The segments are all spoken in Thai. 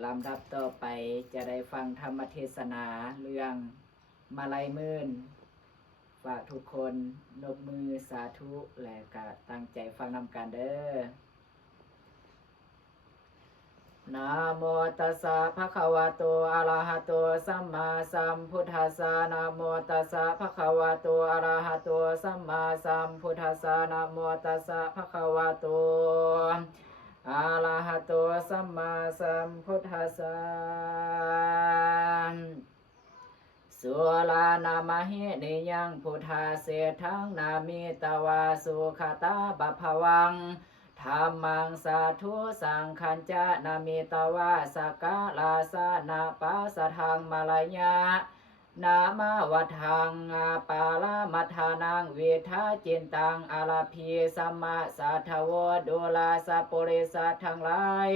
ลำดับต่อไปจะได้ฟังธรรมเทศนาเรื่องมาลัยมื่นฝากทุกคนนบมือสาธุและก็ตั้งใจฟังนำกันเด้อนะโมตัสสะภะคะวะโตอะระหะโตสัมมาสัมพุทธัสสะนะโมตัสสะภะคะวะโตอะระหะโตสัมมาสัมพุทธัสสะนะโมตัสสะภะคะวะโตอะระหะโตสัมมาสัมพุทธัสสะสุลานามหินิยังพุทธาเสทังนามิตวาสุขตาบัพพวังธรรมังสาธุสังขัญจานามิตวาสกาลาสานาปัสทังมาลายะนามาวัทังอาปาลามัทานังเวทาจินตังอาลาพีสัมมาสัทธโวดุลาสปุริสัททั้งหลาย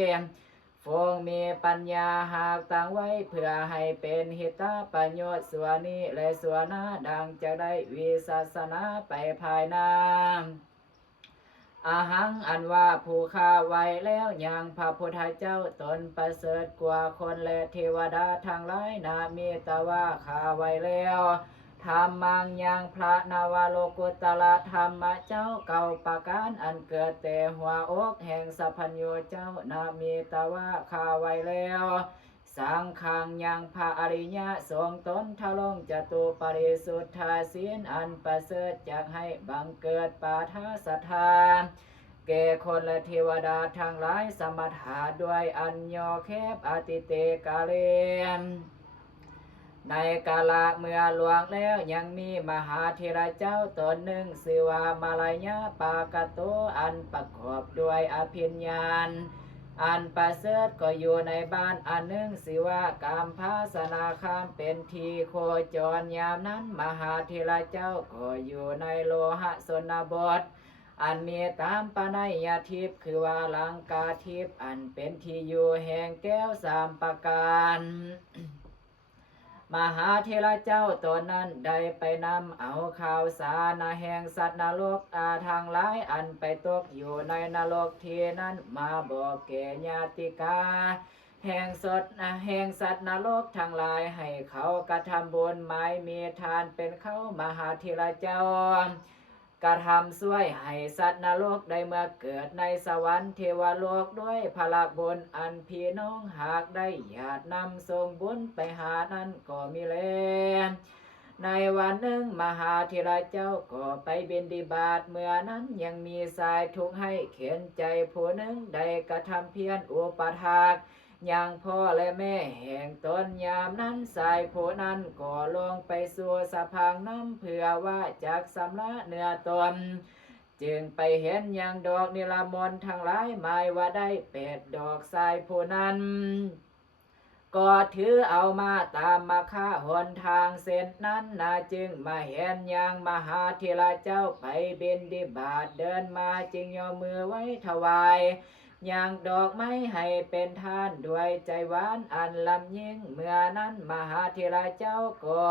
ฟงมีปัญญาหากตั้งไว้เพื่อให้เป็นหิตาประโยชน์ส่วนนี้และส่วนหน้าดังจะได้วิสัสนาไปภายหน้าอาหังอันว่าผู้ฆ่าไว้แล้วยังพระพุทธเจ้าตนประเสริฐกว่าคนและเทวดาทั้งหลายนามีแต่ว่าฆ่าไว้แล้วธรรมังยังพระนาวโลกุตละธรรมเจ้าเก่าประการอันเกิดแต่หัวอกแห่งสัพพัญโยเจ้านามีแต่ว่าฆ่าไว้แล้วสังขังยังพระอริยะทรงตนทะลงจตุปริสุทธาศีลอันประเสริฐจากให้บังเกิดปาทาสัทธาแก่คนและเทวดาทั้งหลายสมถะด้วยอัญญแคบอติเตกาเลในกาละเมื่อหลวงแล้วยังมีมหาเทระเจ้าตนหนึ่งชื่อว่ามาลายะปากโตอันประกอบด้วยอภิญญาณอันประเสริฐก็อยู่ในบ้านอันหนึ่งชื่อว่ากามพาสนาคามเป็นทีโคจรยามนั้นมหาเทระเจ้าก็อยู่ในโลหะสนบทอันมีตามปนัยยทิพย์คือว่าลังกาทิพย์อันเป็นที่อยู่แห่งแก้วสามประการมหาเทระเจ้าตนนั้นได้ไปนำเอาข่าวสารแห่งสัตว์นรกทางหลายอันไปตกอยู่ในนรกที่นั้นมาบอกแก่ญาติกาแห่งสัตว์นรกทั้งหลายให้เขากระทำบุญหมายมีทานเป็นเขามหาเทระเจ้ากระทำช่วยให้สัตว์นรกได้มาเกิดในสวรรค์เทวโลกด้วยพละบุญอันพี่น้องหากได้ญาตินำส่งบุญไปหานั้นก็มีแลในวันหนึ่งมหาเทระเจ้าก็ไปบิณฑบาตเมื่อนั้นยังมีสายทุกข์ให้เข็นใจผู้หนึ่งได้กระทำเพียรอุปถากยังพ่อและแม่แห่งตนยามนั้นสายผู้นั้นก็ลงไปสู่สะพางน้ำเพื่อว่าจากสำละเนื้อตนจึงไปเห็นยังดอกนิลามนทั้งหลายหมายว่าได้8 ดอกสายผู้นั้นก็ถือเอามาตามมาฆ่าหนทางเส้นนั้นนาจึงมาเห็นยังมหาเทระเจ้าไปบิณฑบาตเดินมาจึงยอมมือไว้ถวายยังดอกไม้ให้เป็นทานด้วยใจหวานอันลำยิ่งเมื่อนั้นมหาเทระเจ้าก็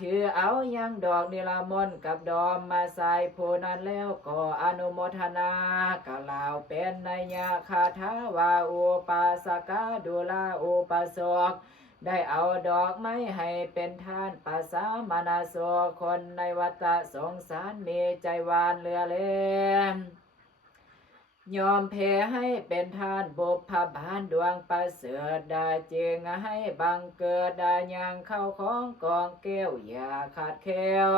ถือเอายังดอกนิลามนกับดอมมาใส่ผู้นั้นแล้วก็อนุโมทนากล่าวเป็นนัยยะคาถาวาอุปาสกาดุลาอุปสกได้เอาดอกไม้ให้เป็นทานปัสสามนาโสคนในวัฏสงสารมีใจหวานเหลือเล่นยอมเพให้เป็นทานบุพบาลดวงประเสริฐได้จึงให้บังเกิดได้ยังเข้าของกองแก้วอย่าขาดแคลว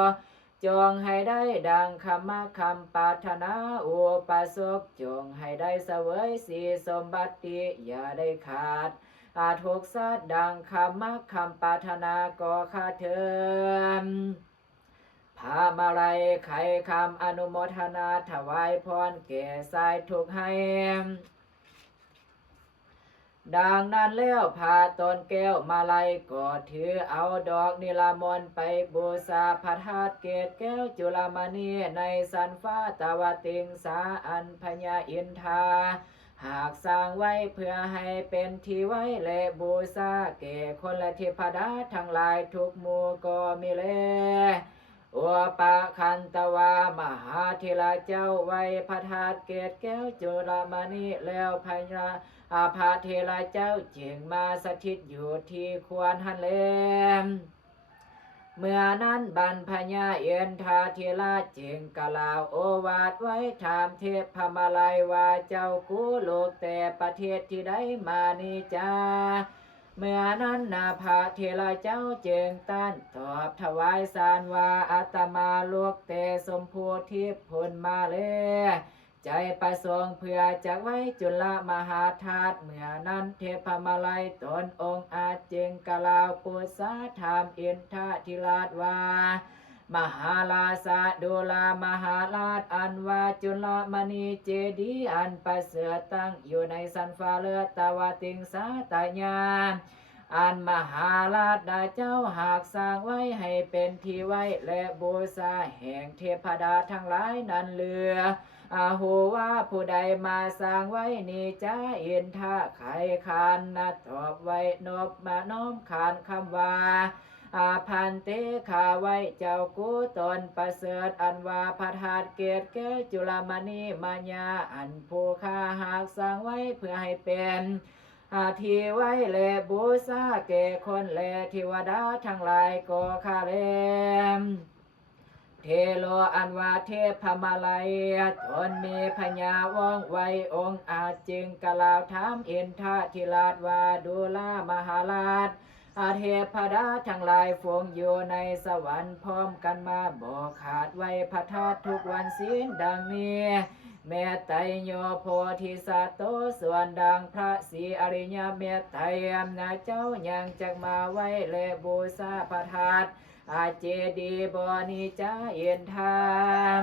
จงให้ได้ดังคำปรารถนาอุปสมบจงให้ได้เสวยสีสมบัติอย่าได้ขาดทุกสัตว์ดังคำปรารถนาก็ขาดเถิดพามาลัยไขคำอนุโมทนาถวายพรแก่สายทุกให้ดังนั้นแล้วพาตนแก้วมาลัยก็ถือเอาดอกนิลามนไปบูชาพระธาตุเกศแก้วจุลมณีในสันฟ้าตวติงสาอันพญาอินทาหากสร้างไว้เพื่อให้เป็นที่ไว้และบูชาแก่คนและเทพดาทั้งหลายทุกหมู่ก็มีแลอุปคันตวามหาเทระเจ้าไว้พระธาตุเกศแก้วจุลมณีแล้ว อาพาเทระเจ้าจึงมาสถิตอยู่ที่ควรหันเลมเมื่อนั้นบรรพญาเอ็นทาเทระจึงกล่าวโอวาทไว้ถามเทพพมาลัยว่าเจ้ากูโลกแต่ประเทศที่ได้มานี้จ้าเมื่อนั้นนาภาเทระเจ้าจึงต้านตอบถวายสารว่าอาตมาโลกแต่สมโพธิผลมาเลยใจประสงค์เพื่อจะไว้จุลมหาธาตุเมื่อนั้นเทพมาลัยตนองค์อาจจึงกล่าวปุษาธรรมอินทธิราชว่ามหาลาสะดุลามหาราชอันว่าจุลมณีเจดีย์อันประเสริฐตั้งอยู่ในสันฟ้าเลือตาวติงสาตายาอันมหาราชได้เจ้าหากสร้างไว้ให้เป็นที่ไว้และบูชาแห่งเทพดาทั้งหลายนั้นเลืออาหูว่าผู้ใดมาสร้างไว้นี่จ้าอินทาไขคานนัดตอบไว้นบมาน้อมขานคำว่าอาพันเตขาไว้เจ้ากูตนประเสริฐอันว่าพระธาตุเกศแก่จุลมณีมายาอันผู้ข้าหากสร้างไว้เพื่อให้เป็นอาทีไว้แลบูชาแก่คนแลเทวดาทั้งหลายก็ข้าเลมเทโลอันว่าเทพพมาลัยตนมีพญาว่องไวองค์อาจจึงกล่าวถามอินทธิราชว่าดูลามหาราชอาเทพดาทั้งหลายฝูงอยู่ในสวรรค์พร้อมกันมาบอกขาดไว้พระธาตุทุกวันศีลดังนี้เมตไตรโยโพธิสัตโตส่วนดังพระศรีอริยเมตไตรอำนาจเจ้ายังจักมาไว้และบูชาพระธาตุอาเจดีย์บนิจาเย็นธรรม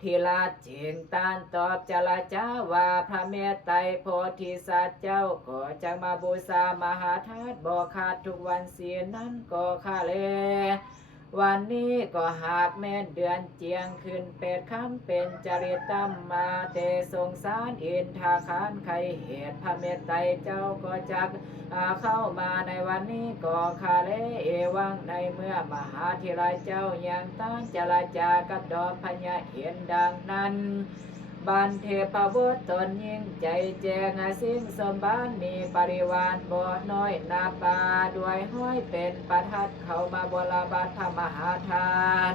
ทีราชจึงตานตอบจลาจ้าว่าพระเมตไตรโพธิสัตว์เจ้าก็จะมาบูชามหาธาตุบ่ขาดทุกวันศีลนั้นก็ข้าเลวันนี้ก็หากแม่นเดือนเจียงขึ้นเป็ดคำเป็นจริตตัมมาเตสงสารอินทาคารไขเหตุพระเมตไตรเจ้าก็จักเข้ามาในวันนี้ก็คาเลเอวังในเมื่อมหาธิราชเจ้ายังต้านจราจากับดอกพญาเห็นดังนั้นบันเทพบุตรตนยิ่งใจแจงสิ่งสมบัติมีปริวารบ่น้อยนาปาด้วยห้อยเป็นประทัดเข้ามาบรบัตพระมหาทาน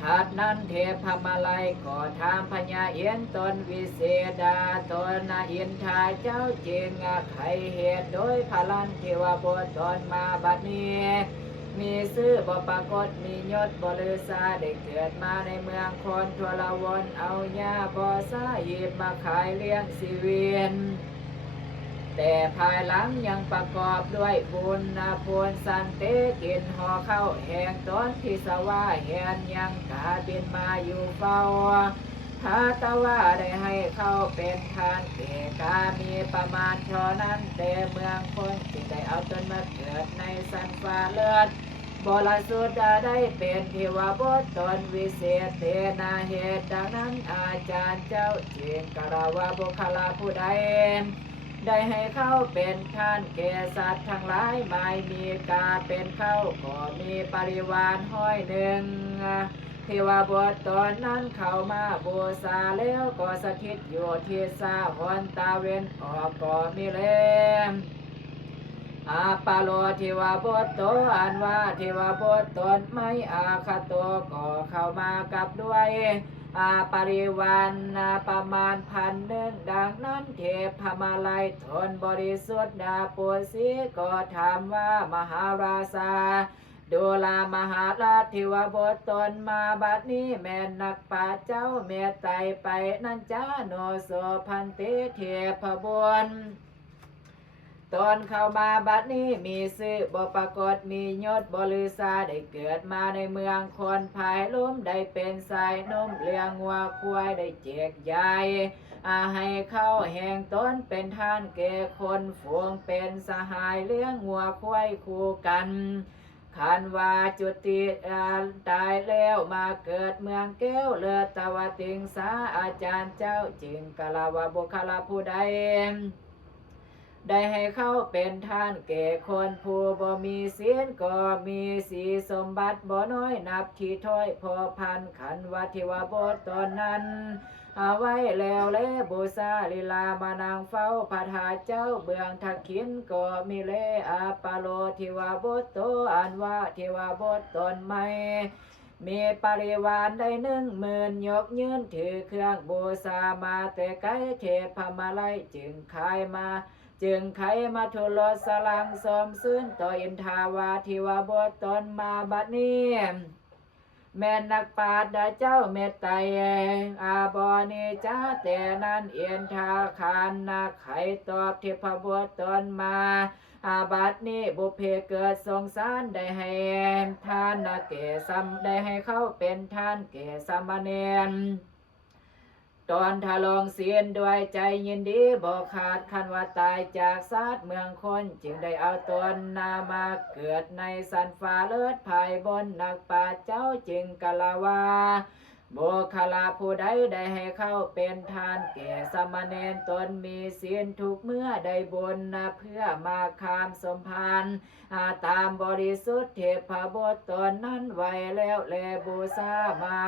ทัดนั้นเทพมาลัยก็ถามพญาเอ็นตนวิเศษาตนนาอินทาเจ้าจึงไขเหตุโดยพลันเทวบุตรตนมาบัดนี้มีชื่อบ่ปรากฏมียศบ่ลือซาได้เกิดมาในเมืองคนทั่วละวนเอาญาบ่ซาหยิบมาขายเลี้ยงชีวิตแต่ภายหลังยังประกอบด้วยบุญพูนสันเตกินห่อเข้าแห่งตนที่สว่าแหนยังกาบินมาอยู่เฝ้าถ้าตะว่าได้ให้เข้าเป็นทานเกกามีประมาณเท่านั้นแต่เมืองคนจึงได้เอาตนมาเกิดในสันฟ้าเลือดบริสุทธิ์ได้เป็นเทวบุตรตนวิเศษเตนาเหตุดังนั้นอาจารย์เจ้าจึงกล่าวว่าบุคลาผู้ใดได้ให้เข้าเป็นท่านแก่สัตว์ทั้งหลายไม่มีกาเป็นเข้าก็มีปริวารห้อยหนึ่งเทวบุตรตนนั้นเข้ามาบูชาแล้วก็สถิตอยู่ที่สาหอนตาเวนออกก็มีเล่มอาปาโลเทวบุตรตนอันว่าเทวบุตรตนไม่อาคาโตก็เข้ามากับด้วยปริวารประมาณ1,000ดังนั้นเทพมาลัยทนบริสุทธิ์ปุสีก็ถามว่ามหาราชาดูลามหาราชเทวบุตรตนมาบัดนี้แม่นนักป่าเจ้าเมตไตรไปนั่นจ้าโนโสพันเตเทพบุตรตอนเข้ามาบัดนี้มีชื่อบ่ปรากฏมียศบ่ลือซาได้เกิดมาในเมืองคนภายลุ่มได้เป็นสายนมเลี้ยงวัวควายได้แจกใหญ่ให้เข้าแห่งตนเป็นท่านแก่คนฝูงเป็นสหายเลี้ยงวัวควายคู่กันขันว่าจุติตายแล้วมาเกิดเมืองแก้วเลือตวติงสาอาจารย์เจ้าจึงกล่าวว่าบุคลาผู้ใดได้ให้เข้าเป็นท่านแก่คนผู้บ่มีศีลก็มีสีสมบัติบ่น้อยนับที่ถ้อยพอพันขันวัทิวบุตรตนนั้น เอาไว้แล้วแลบูชาลีลามานางเฝ้าพระธาตุเจ้าเบื้องทักขินก็มีเลอาปาโลทิวาบุตโตอันว่าทิวาบุตตนไม่มีปริวารได้10,000ยกยืนถือเครื่องบูชามาแต่ไกลเทพมาไลจึงขายมาทุลสลังสมซื่นต่ออินทาวาทิวาบุตตนมาบัดนี้แม่นักปราชญ์เจ้าเมตไตรอาบอนิจ้าแต่นั้นเอียนทาคานนาไขตอบเทพบุตรตนมาอาบัดนี้บุพเพเกิดสงสารได้ให้ทานนาเกสัมได้ให้เข้าเป็นทานเกสัมเนนตอนทะลองเสียนด้วยใจยินดีบอกขาดคันว่าตายจากซาดเมืองคนจึงได้เอาตนนามาเกิดในสันฟ้าเลิศภายบนนักปราชญ์เจ้าจึงกล่าวว่าโบคลาผู้ใดได้ให้เข้าเป็นทานแก่สมณเณรตนมีศีลทุกเมื่อได้บุญเพื่อมาคามสมภารตามบริสุทธิ์เทพบุตรตนนั้นไว้แล้วแลบูชามา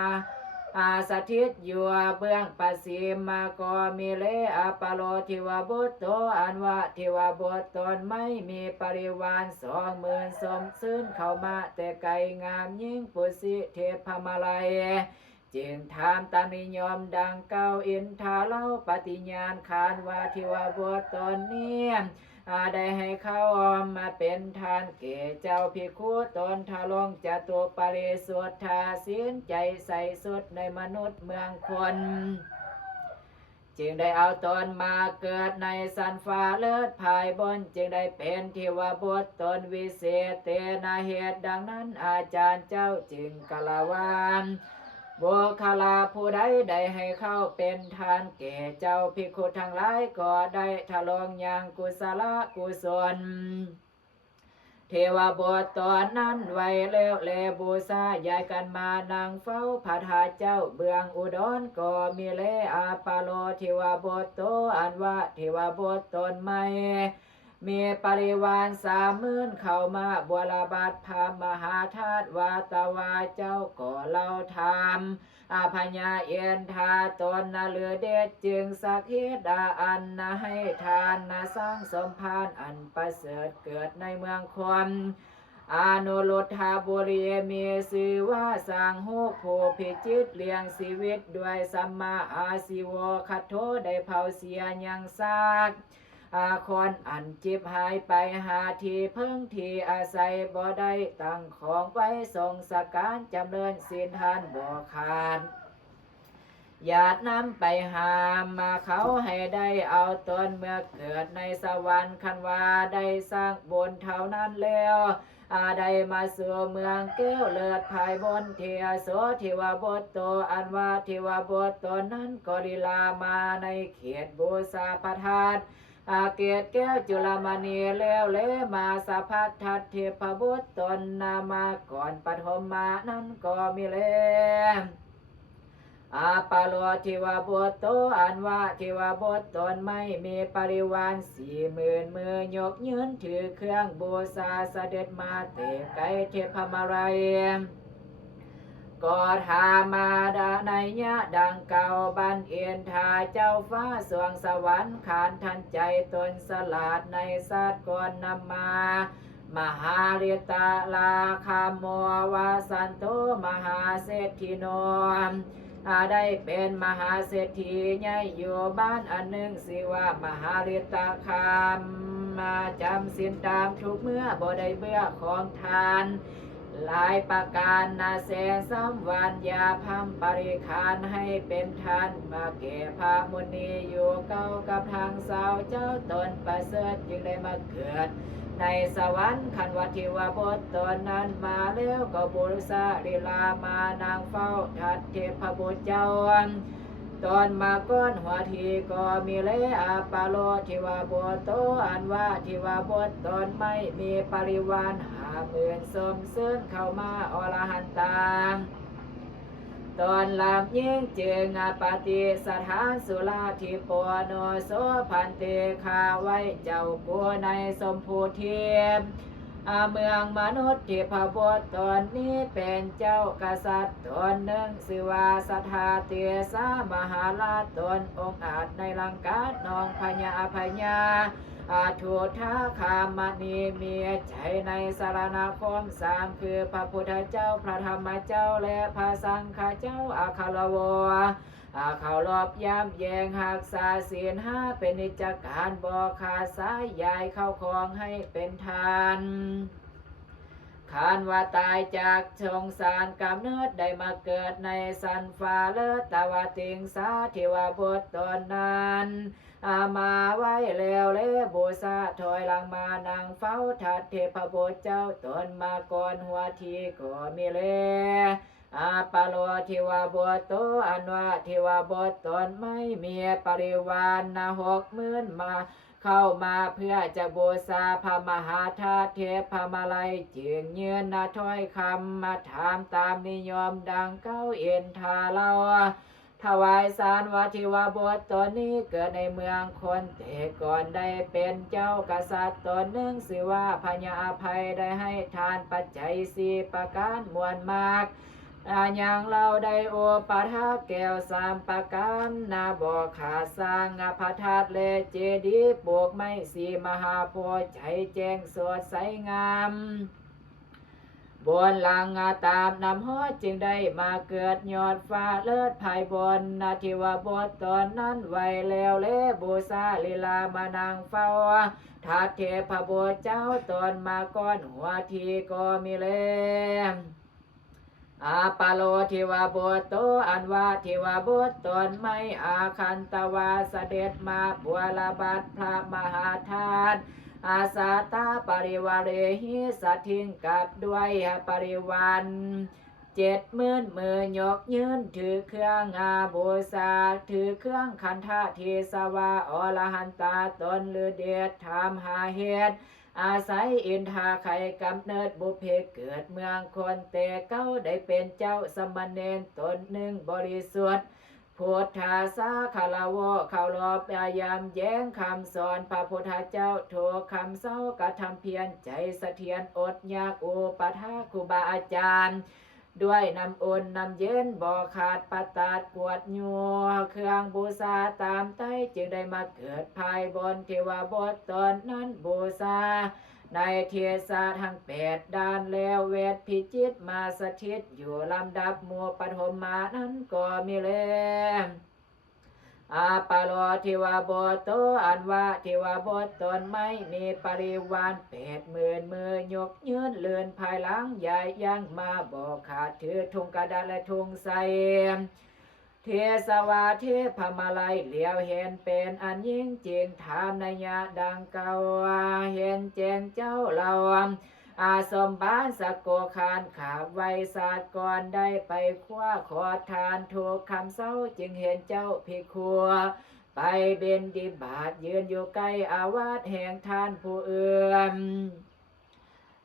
สถิตอยู่เบื้องปัสสิมาก็มีเลอาปาโลทิวาบุตโตอันว่าทิวาบุตรตนไม่มีปริวาร20,000สมซื่นเข้ามาแต่ไกลงามยิ่งปุสิเทพมาลัยจึงถามตามนิยมดังเก่าอินทาเล่าปฏิญาณขานว่าทิวาบุตรตนนี้ได้ให้เข้ามาเป็นทานเก่เจ้าภิกขุตนทาลงจตุปาริสุทธาศีลใจใสสุดในมนุษย์เมืองคนจึงได้เอาตนมาเกิดในสันฟ้าเลิศภายบนจึงได้เป็นเทวบุตรตนวิเศษเตนะเหตุดังนั้นอาจารย์เจ้าจึงกล่าวว่าบุคลาผู้ใดได้ให้เข้าเป็นทานแก่เจ้าภิกขุทั้งหลายก็ได้ทะลองอย่างกุศลกุศลเทวบุตรตอนนั้นไว้แล้วแลบูชาย้ายกันมานางเฝ้าพระธาตุเจ้าเบื้องอุดรก็มีเลอาปาโลเทวบุตรโตอันว่าเทวบุตรตนไม่มีปริวาร30,000เข้ามาบวรบาทพามหาธาตุวาตวาเจ้าก็เล่าธรรมพญาเอียนทาตนนาเลือเดชจึงสักเหดาอันนาให้ทานนาสร้างสมภารอันประเสริฐเกิดในเมืองคนอนุรุทธาบุรีมีชื่อว่าสร้างหูผู้พิจิตเลี้ยงชีวิตด้วยสัมมาอาชีวะคัตโธได้เผาเสียยังซากคนอันจิบหายไปหาที่เพิ่งที่อาศัยบ่ได้ตั้งของไว้ทรงสการจำเริญศีลทานบ่ขาดญาตินำไปหามมาเขาให้ได้เอาตนเมื่อเกิดในสวรรค์คันว่าได้สร้างบุญเท่านั้นแล้วได้มาสู่เมืองแก้วเลิศภายบนเทียโสทิวาบุตรโตอันว่าทิวาบุตรตนนั้นก็ลีลามาในเขตบูชาพระธาตุเกศแก้วจุลมณีแล้วเลมาสะพัดทัดเทพบุตรตนนามาก่อนปฐมมานั้นก็มีเลปาโลทิวาบุตรโตอันว่าทิวาบุตรตนไม่มีปริวาร40,000มือยกยืนถือเครื่องบูชาเสด็จมาเตไกเทพมาลัยก็ถามาดาในยะดังเก่าบันเอียนทาเจ้าฟ้าสวงสวรรค์ขานทันใจตนสลาดในสัตว์ก่อนนำมามหาฤตาลาคาโมวาสันโตมหาเศรษฐีโนได้เป็นมหาเศรษฐีใหญ่อยู่บ้านอันหนึ่งสิว่ามหาฤตาคามมาจำศีลตามทุกเมื่อบ่ได้เบื่อของทานหลายประการนาแสงสัมวันยาพัมปริคารให้เป็นทานมาเก็บพระมุนีอยู่เก้ากับทางสาวเจ้าตนประเสริฐจึงได้มาเกิดในสวรรค์คันวัทิวาบุตรตนนั้นมาแล้วก็บุรุษลีลามานางเฝ้าทัดเทพบุตรเจ้าตอนมาก้อนหัวทีก็มีเลอาปาโลทิวาบุตรโตอันว่าทิวาบุตรตนไม่มีปริวาร50,000สมซื่นเข้ามาอรหันตามตอนลำยิ่งจึงปฏิสถานสุราธิปโนโสพันเตคาไว้เจ้ากัวในสมภูเทียม เมืองมนุษย์ที่พระบทตนนี้เป็นเจ้ากษัตริย์ตนหนึ่งชื่อว่าสทธาเตสามหาราชตนองค์อาจในลังกาหนองพญาพญาทุทาคามณีมีใจในสารณคมสามคือพระพุทธเจ้าพระธรรมเจ้าและพระสังฆเจ้าอาคาลโวเขารอบย้ำแยงหักษาศีลห้าเป็นนิจการบ่ขาดสายใหญ่เข้าของให้เป็นทานขานว่าตายจากสงสารกำเนิดได้มาเกิดในสันฟ้าเลิศตาวาติงสาทิวาบทตนนั้นมาไว้แล้วเลบูชาถอยหลังมานั่งเฝ้าทัดเทพบุตรเจ้าตนมาก่อนหัวทีก็มีเลปาโลทิวาบทโตอันว่าทิวาบทตนไม่มีปริวาน60,000มาเข้ามาเพื่อจะบูชาพระมหาธาตุเทพมาลัยจึงยืนถ้อยคำมาถามตามนิยมดังเก้าเอ็นทาเล่าถวายสารวัทิวาบทตนนี้เกิดในเมืองคนแต่ก่อนได้เป็นเจ้ากษัตริย์ตนหนึ่งชื่อว่าพญาอภัยได้ให้ทานปัจจัย4ประการมวลมากอย่างเราได้โอปาทาแก้ว3ประการนาบ่ขาดสร้างพระธาตุเลเจดีย์ปลูกไม้4มหาโพธิ์ใจแจ้งสดใสงามบนหลังตามนำฮอดจึงได้มาเกิดยอดฟ้าเลิศภายบนนาทิวบทตอนนั้นไว้แล้วเลบูชาลีลามานางเฝ้าทัดเทพบุตรเจ้าตนมาก้อนหัวทีก็มีเลปาโลทิวาบทโตอันว่าทิวาบทตนไม่อาคันตวาเสด็จมาบัวลบัดพระมหาธาตุอาสาตาปริวาเรหิสัตถิงกับด้วยปริวัน70,000มือยกยืนถือเครื่องบูชาถือเครื่องคันธาเทสวาอรหันตาตนหรือเดชธรรมหาเหตุอาศัยอินทาไข่กำเนิดบุพเพเกิดเมืองคนแต่เก้าได้เป็นเจ้าสมณเณรตนหนึ่งบริสุทธิ์พุทธาสาคารวะเขารอบยามแย้งคำสอนพระพุทธเจ้าโทคำเศร้ากระทำเพียรใจเสถียรอดยากอุปถาครูบาอาจารย์ด้วยน้ำอุ่นน้ำเย็นบ่ขาดปตาดกวดยัวเครื่องบูชาตามไต้จึงได้มาเกิดภายบนเทวบทตนนั้นบูชาในเทศาทั้ง8ด้านแล้วเวทพิจิตมาสถิตอยู่ลำดับหมู่ปฐมมานั้นก็มีแล้วปาโลทิวาบทโตอันว่าทิวาบทตนไม่มีปริวาร80,000มือยกยืนเลื่อนภายหลังใหญ่ยังมาบอกขาดถือทุงกระดาษและทุงใสเทสวาเทพมาลัยเหลียวเห็นเป็นอันยิ่งจริงถามนัยยะดังเก่าเห็นแจ้งเจ้าเราสมบ้านสกโกคานขาไว้ศาสตร์ก่อนได้ไปคว้าขอทานถูกคำเศร้าจึงเห็นเจ้าพิคัวไปเบนดิบาทยืนอยู่ใกล้อาวาสแห่งท่านผู้เอื้อม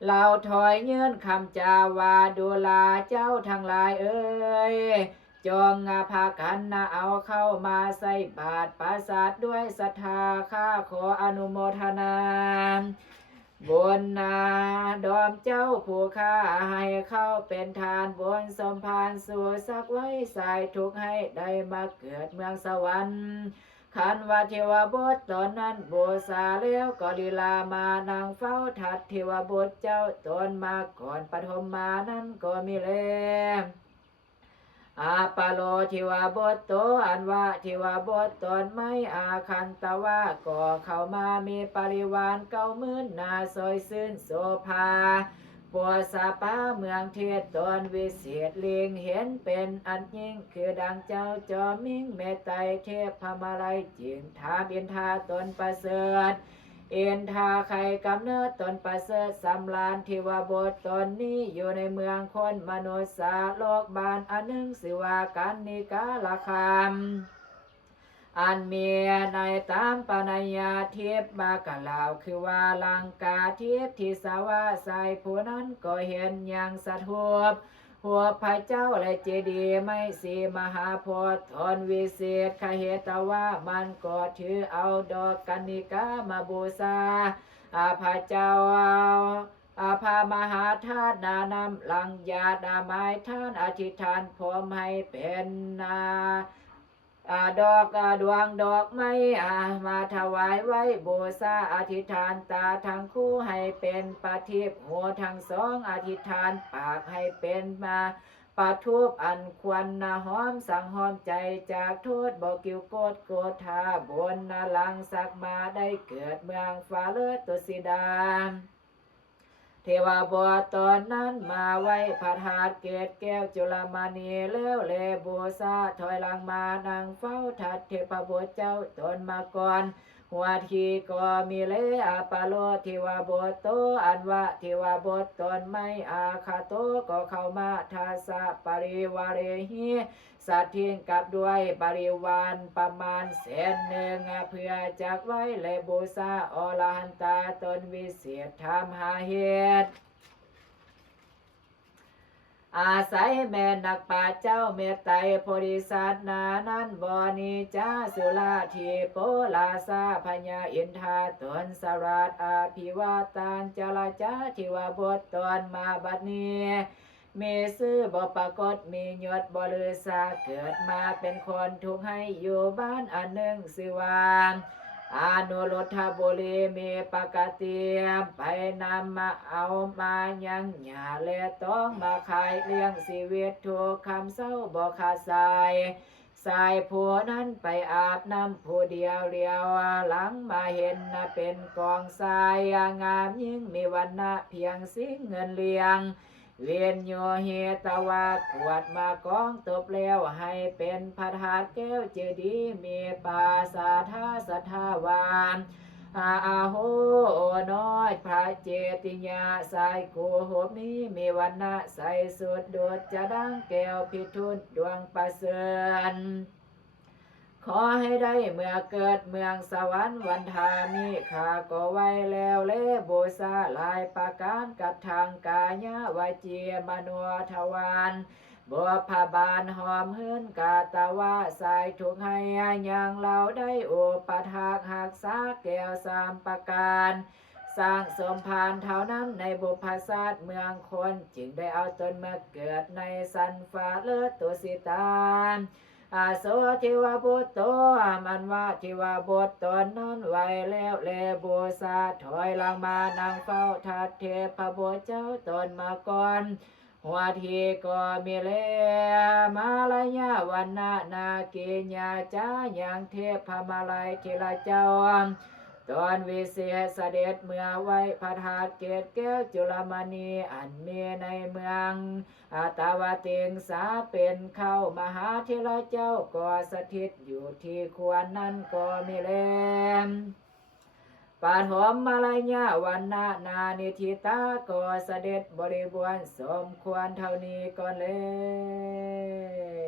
เราถอยเงื่อนคำจาวาดูลาเจ้าทั้งหลายเอ้ยจงพากันเอาเข้ามาใส่บาตรปราสาทด้วยศรัทธาข้าขออนุโมทนาบนดอมเจ้าผู้ข้าให้เข้าเป็นทานบนสมภารสู่สักไว้สายทุกให้ได้มาเกิดเมืองสวรรค์ขันว่าเทวบุตรตนนั้นบูชาแล้วก็ลีลามานางเฝ้าทัดเทวบุตรเจ้าตนมาก่อนปฐมมานั้นก็มีแล้วปาโลทิวาบทโตอันว่าทิวาบทตนไม่อาคันตวะก่อเข้ามามีปริวาร90,000นาซอยซื่นโสภาปัวสาป้าเมืองเทศตนวิเศษเลียงเห็นเป็นอันยิ่งคือดังเจ้าจอมิงเมตไตเทพพมาลัยจึงถามอินทาตนประเสริฐเอ็นทาไข่กำเนิดตนประเสริฐสำลานทิวบทตนนี้อยู่ในเมืองคนมนุษย์สาโลกบานอันหนึ่งสิวากันนิกาลคามอันเมียในตามปนัญญาเทียบมากล่าวคือว่าลังกาเทียบที่สาวาใส่ผู้นั้นก็เห็นอย่างสะทบหัวพระเจ้าและเจดีย์ไม่สีมหาโพธิ์ทนวิเศษขเหตว่ามันก็ถือเอาดอกกัญญิกามาบูชาพระเจ้า อาภามหาธาตุนานำลังยาดาไม้ท่านอธิษฐานพร้อมให้เป็นดอกดวงดอกไม้มาถวายไว้บูชาอธิษฐานตาทั้งคู่ให้เป็นปฏิบหัวทั้งสองอธิษฐานปากให้เป็นมาปะทุบอันควรนาหอมสังหอมใจจากโทษบอกกิวโกดโกธาบนนาลังสักมาได้เกิดเมืองฟ้าเลือตุสิดาเทวาบตอนนั้นมาไว้พระธาตุเกศแก้วจุลามณีแล้วเลบูซาถอยหลังมานั่งเฝ้าทัดเทพบุตรเจ้าตนมาก่อนหัวทีก็มีเลอาปาโลทิวาบทโตอันวะทิวาบทตนไม่อาคาโตก็เข้ามาทาสะปริวาเรหิสัตทิงกับด้วยบริวารประมาณ100,000เพื่อจักไว้เลบูซาอรหันตาตนวิเศษธรรมหาเหตุอาศัยแม่นักป่าเจ้าเมตไตรโพธิสัตว์นานั้นบอนิจาสุลาทีโปลาซาพญาอินทาตนสราชอาภิวาตานจราจาทิวาบทตนมาบัดนี้มีซื้อบปรากฏมียศบลือสาเกิดมาเป็นคนทุกให้อยู่บ้านอันหนึ่งสิวาอานุรุทธบุรีมีปกติไปนำมาเอามายังหยาและต้องมาขายเลี้ยงชีวิตทุกคำเศร้าบ่ขาดสายผัวนั้นไปอาบน้ำผู้เดียวเลียวหลังมาเห็นเป็นกองทรายงามยิ่งมีวันนะเพียงสิเงินเลี้ยงเวียนโยเฮตวาขวดมากองตบแล้วให้เป็นพระธาตุแก้วเจดีย์มีปาสาทาสัทธาวานอาโหน้อยพระเจติยาสายกูโหมนี้มีวันนะใสสุดโดดจะดังแก้วพิทุนดวงประเสริฐขอให้ได้เมื่อเกิดเมืองสวรรค์วันทามิข้าก็ไว้แล้วเลบูชาหลายประการกับทางกายาวาจีมโนทวารบัวพาบานหอมเฮือนกาตาวาสายทุกให้ยังเราได้อุปถากหักษาแก้ว3ประการสร้างสมภารเท่านั้นในบุพศาสตร์เมืองคนจึงได้เอาตนมาเกิดในสันฟ้าเลือตุสิตาอาโสทิวาบุตโตมันว่าทิวาบุตรตนนั้นไว้แล้วเลบูชาถอยหลังมานั่งเฝ้าทัดเทพบุตรเจ้าตนมาก่อนหัวทีก็มีเลมาลายาวันนานากิญาจายังเทพมาลัยทิละเจ้าตอนวิเศษเสด็จเมื่อไว้พระธาตุเกศแก้วจุลมณีอันมีในเมืองอาตาวเติงสาเป็นเข้ามหาเทระเจ้าก็สถิตอยู่ที่ควรนั้นก็มีเลมปาฐมมาลายาวันนานานิธิตาก็เสด็จบริบูรณ์สมควรเท่านี้ก่อนเลย